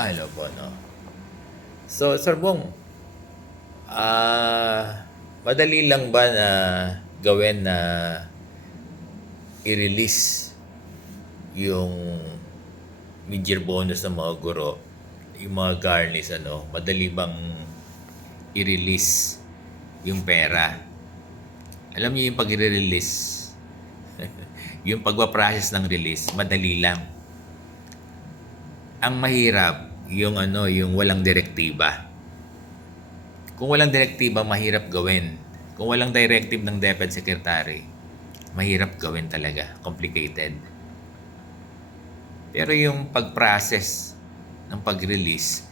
Hello po, no? So, Sir Bong, madali lang ba na gawin na i-release yung mid-year bonus ng mga guro, yung mga garnis, ano? Madali bang i-release yung pera? Alam niyo yung pag-release, yung pagpa-process ng release, madali lang. Ang mahirap, yung yung walang direktiba. Kung walang direktiba, mahirap gawin. Kung walang directive ng DepEd Secretary, mahirap gawin talaga. Complicated. Pero yung pag-process ng pag-release,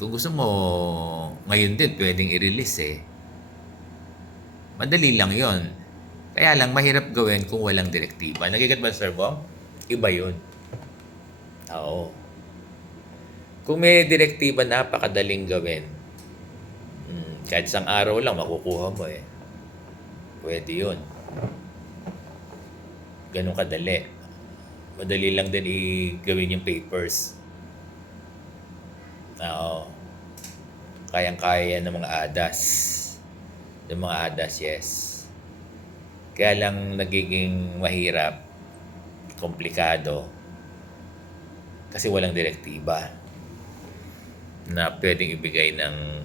kung gusto mo, ngayon din pwedeng i-release Madali lang yon. Kaya lang, mahirap gawin kung walang direktiba. Nagigat ba, Sir Bong? Iba yun. Oo. Kung may direktiba, napakadaling gawin. Kahit isang araw lang, makukuha mo Pwede yun. Ganun kadali. Madali lang din i-gawin yung papers. Oo. Kayang-kaya yan ng mga ADAS. Ng mga ADAS, yes. Kaya lang nagiging mahirap, komplikado, kasi walang direktiba na pwedeng ibigay ng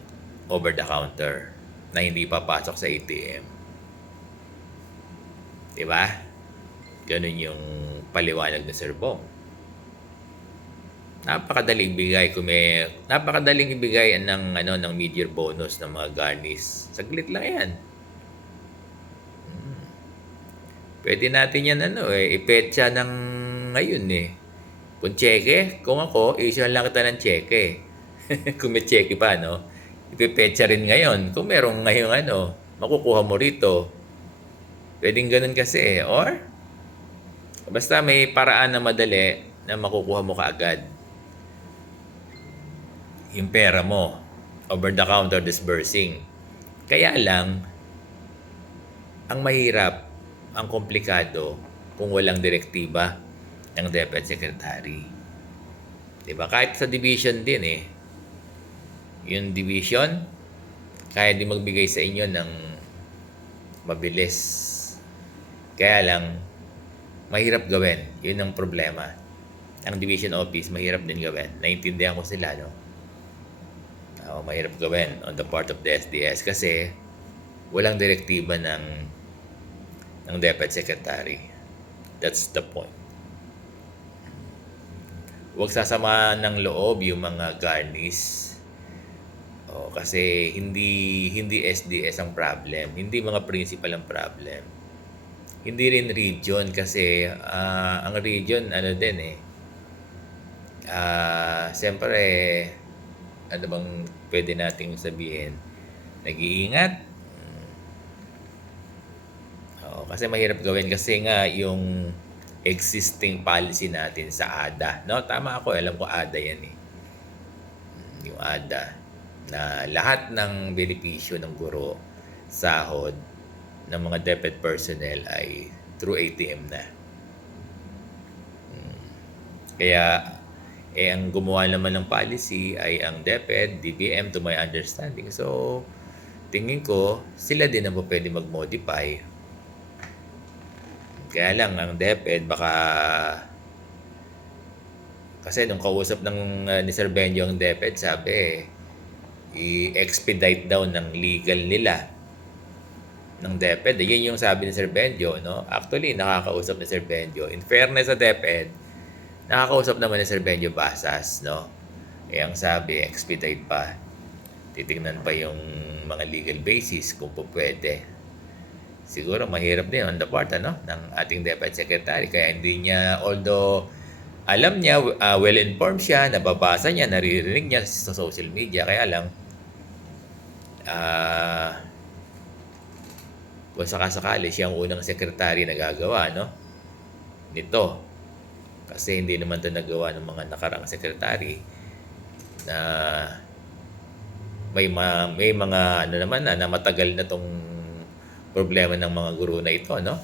over-the-counter na hindi papasok sa ATM. Diba? Ganun yung paliwanag ni Sir Bong. Napakadaling ibigay napakadaling ibigay ng mid-year bonus ng mga garnis. Saglit lang 'yan. Pwede natin 'yan ipetsa ng ngayon Kung cheque, kung ako, issue lang kita ng cheque. Kung may cheque pa, no? Ipipetsa rin ngayon. Kung merong ngayong makukuha mo rito. Pwedeng ganun kasi Or, basta may paraan na madali na makukuha mo kaagad yung pera mo. Over-the-counter disbursing. Kaya lang, ang mahirap, ang komplikado, kung walang direktiba ng DepEd Secretary. Diba? Kahit sa division din yung division, kaya din magbigay sa inyo ng mabilis. Kaya lang, mahirap gawin. Yun ang problema. Ang division office, mahirap din gawin. Naintindihan ko sila, no? Mahirap gawin on the part of the SDS kasi walang direktiba ng DepEd Secretary. That's the point. Huwag sasama ng loob yung mga garnis. Kasi hindi SDS ang problem. Hindi mga principal ang problem. Hindi rin region kasi ang region siyempre ano bang pwede nating sabihin? Nag-iingat. Kasi mahirap gawin kasi nga yung existing policy natin sa ADA. No, tama ako. Alam ko ADA yan Yung ADA na lahat ng benepisyo ng guro, sahod ng mga DepEd personnel ay through ATM na. Kaya ang gumawa naman ng policy ay ang DepEd, DBM to my understanding. So, tingin ko, sila din ang pwede mag-modify. Kaya lang, ang DepEd baka kasi nung kausap ni Sir Benjo ang DepEd, sabi i-expedite daw ng legal nila ng DepEd. Yun yung sabi ni Sir Benjo, no? Actually, nakakausap ni Sir Benjo. In fairness sa DepEd, nakakausap naman ni Sir Benjo Basas, no? Ang sabi, expedite pa. Titingnan pa yung mga legal basis kung pwede. Siguro mahirap din on the part ng ating DepEd Secretary. Kaya hindi niya, although alam niya, well-informed siya, nababasa niya, naririnig niya sa social media. Kaya lang, kung sakasakali siya ang unang secretary na gagawa, nito. Kasi hindi naman ito nagawa ng mga nakarang secretary na may mga na matagal na tong problema ng mga guro na ito, no?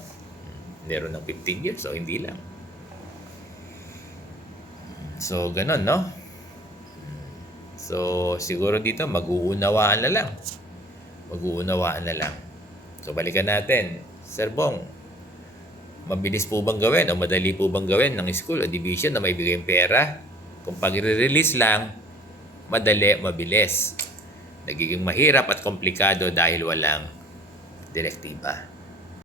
Meron ng 15 years, so hindi lang. So, ganun, no? So, siguro dito mag-uunawaan na lang. Mag-uunawaan na lang. So, balikan natin. Sir Bong, mabilis po bang gawin o madali po bang gawin ng school o division na maibigay yung pera? Kung pag-release lang, madali, mabilis. Nagiging mahirap at komplikado dahil walang direktiba.